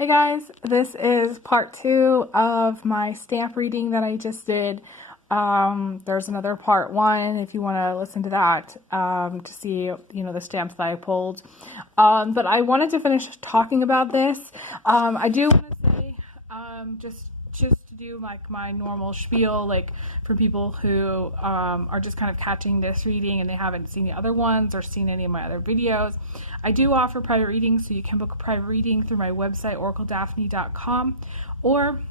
Hey guys, this is part 2 of my stamp reading that I just did. There's another part 1 if you want to listen to that to see, the stamps that I pulled. But I wanted to finish talking about this. I do want to say, just to do like my normal spiel, like for people who are just kind of catching this reading and they haven't seen the other ones or seen any of my other videos. I do offer private readings, so you can book a private reading through my website, oracledaphne.com, or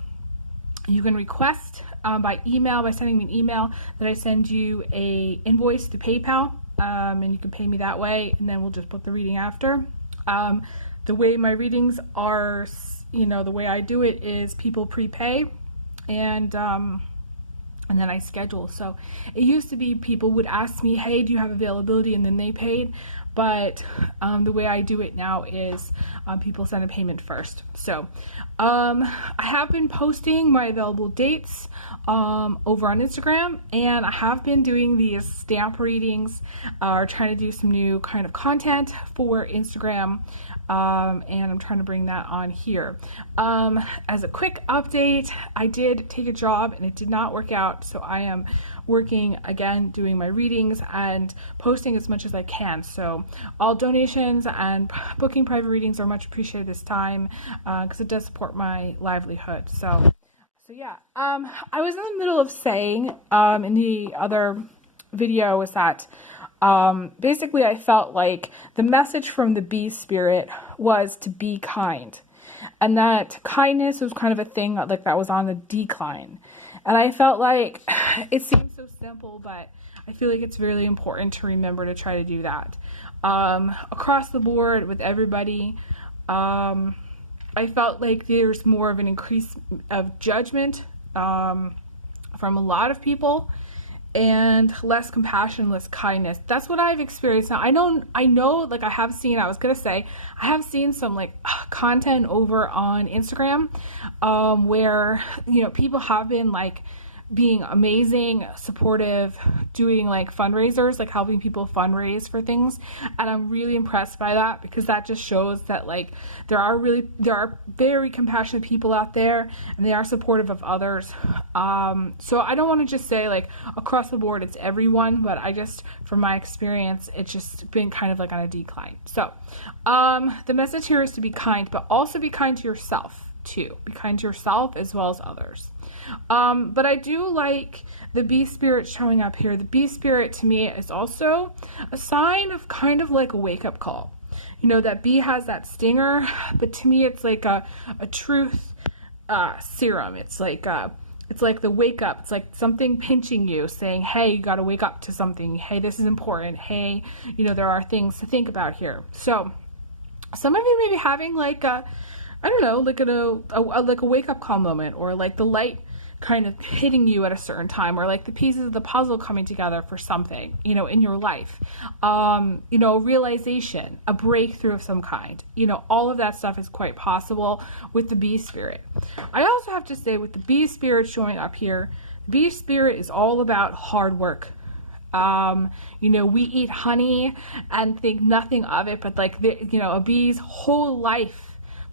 you can request by email, by sending me an email, that I send you a invoice to PayPal, and you can pay me that way, and then we'll just book the reading after. The way my readings are, the way I do it is people prepay, and then I schedule. So it used to be people would ask me, hey, do you have availability? And then they paid. But the way I do it now is people send a payment first. So I have been posting my available dates over on Instagram, and I have been doing these stamp readings, or trying to do some new kind of content for Instagram, and I'm trying to bring that on here. As a quick update, I did take a job and it did not work out, so I am working again, doing my readings and posting as much as I can. So all donations and booking private readings are much appreciated this time, because it does support my livelihood. So yeah, I was in the middle of saying in the other video was that basically I felt like the message from the bee spirit was to be kind, and that kindness was kind of a thing like that was on the decline. And I felt like it seems so simple, but I feel like it's really important to remember to try to do that. Across the board with everybody, I felt like there's more of an increase of judgment from a lot of people, and less compassion, less kindness. That's what I've experienced. Now, I know, like I have seen some like content over on Instagram, where, people have been like being amazing, supportive, doing like fundraisers, like helping people fundraise for things. And I'm really impressed by that, because that just shows that like there are very compassionate people out there, and they are supportive of others. So I don't want to just say like across the board it's everyone, but from my experience, it's just been kind of like on a decline. So the message here is to be kind, but also be kind to yourself too. Be kind to yourself as well as others. But I do like the bee spirit showing up here. The bee spirit to me is also a sign of kind of like a wake-up call. That bee has that stinger, but to me it's like a truth serum. It's like the wake up. It's like something pinching you, saying, hey, you got to wake up to something. Hey, this is important. Hey, there are things to think about here. So some of you may be having like a wake up call moment, or like the light kind of hitting you at a certain time, or like the pieces of the puzzle coming together for something, in your life, realization, a breakthrough of some kind, all of that stuff is quite possible with the bee spirit. I also have to say, with the bee spirit showing up here, the bee spirit is all about hard work. We eat honey and think nothing of it, but like, a bee's whole life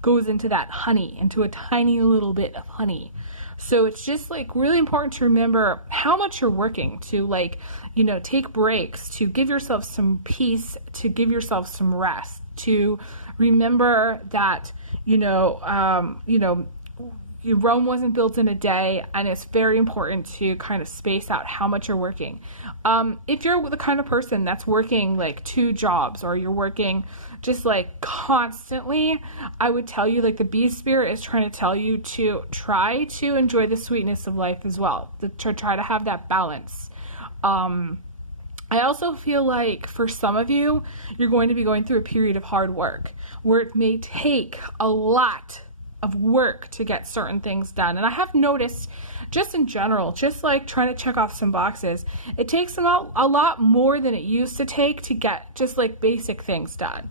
goes into that honey, into a tiny little bit of honey. So it's just like really important to remember how much you're working, to like, take breaks, to give yourself some peace, to give yourself some rest, to remember that, Rome wasn't built in a day, and it's very important to kind of space out how much you're working. If you're the kind of person that's working like 2 jobs, or you're working just like constantly, I would tell you, like, the bee spirit is trying to tell you to try to enjoy the sweetness of life as well, to try to have that balance. I also feel like for some of you, you're going to be going through a period of hard work, where it may take a lot of work to get certain things done. And I have noticed, just in general, just like trying to check off some boxes, it takes a lot more than it used to take to get just like basic things done.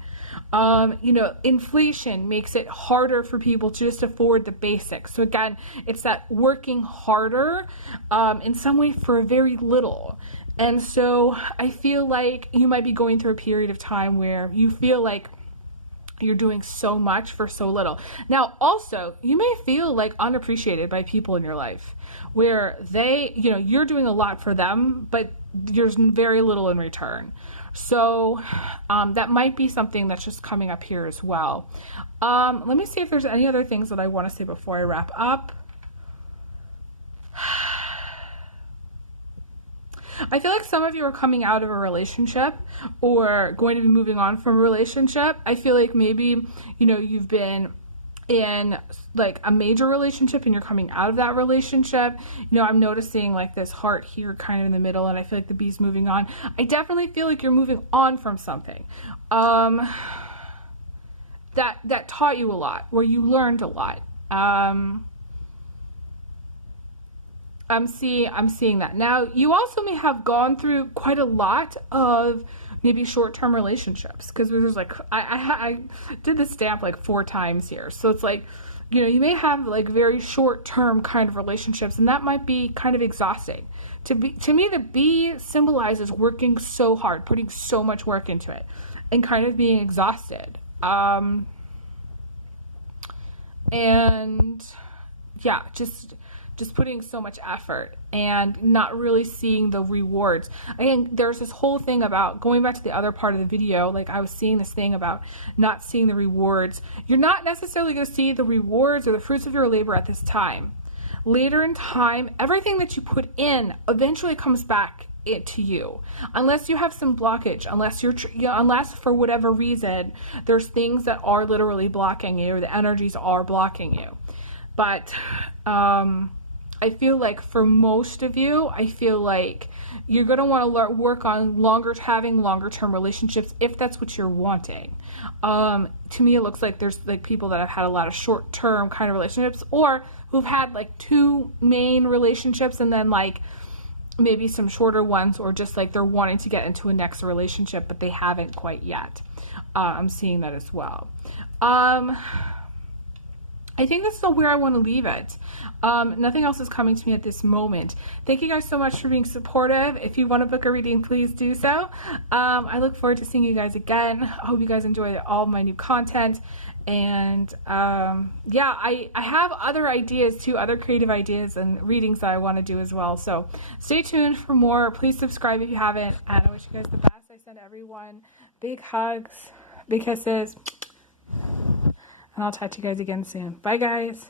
Inflation makes it harder for people to just afford the basics. So again, it's that working harder in some way for very little. And so I feel like you might be going through a period of time where you feel like You're doing so much for so little. Now, also, you may feel like unappreciated by people in your life where they, you're doing a lot for them, but there's very little in return. So that might be something that's just coming up here as well. Let me see if there's any other things that I want to say before I wrap up. I feel like some of you are coming out of a relationship or going to be moving on from a relationship. I feel like maybe, you've been in like a major relationship and you're coming out of that relationship. I'm noticing like this heart here kind of in the middle, and I feel like the bee's moving on. I definitely feel like you're moving on from something that taught you a lot, where you learned a lot. I'm seeing that. Now, you also may have gone through quite a lot of maybe short-term relationships, because there's like, I did the stamp like 4 times here. So it's like, you may have like very short-term kind of relationships, and that might be kind of exhausting. To me, the bee symbolizes working so hard, putting so much work into it, and kind of being exhausted. And yeah, just putting so much effort and not really seeing the rewards. Again, there's this whole thing about, going back to the other part of the video, like I was seeing this thing about not seeing the rewards. You're not necessarily going to see the rewards or the fruits of your labor at this time. Later in time, everything that you put in eventually comes back to you, unless you have some blockage, unless for whatever reason there's things that are literally blocking you, or the energies are blocking you. But I feel like for most of you, I feel like you're going to want to work on having longer term relationships if that's what you're wanting. To me, it looks like there's like people that have had a lot of short term kind of relationships, or who've had like 2 main relationships and then like maybe some shorter ones, or just like they're wanting to get into a next relationship, but they haven't quite yet. I'm seeing that as well. I think this is where I want to leave it. Nothing else is coming to me at this moment. Thank you guys so much for being supportive. If you want to book a reading, please do so. I look forward to seeing you guys again. I hope you guys enjoy all of my new content. And yeah, I have other ideas too, other creative ideas and readings that I want to do as well. So stay tuned for more. Please subscribe if you haven't. And I wish you guys the best. I send everyone big hugs, big kisses. And I'll talk to you guys again soon. Bye, guys.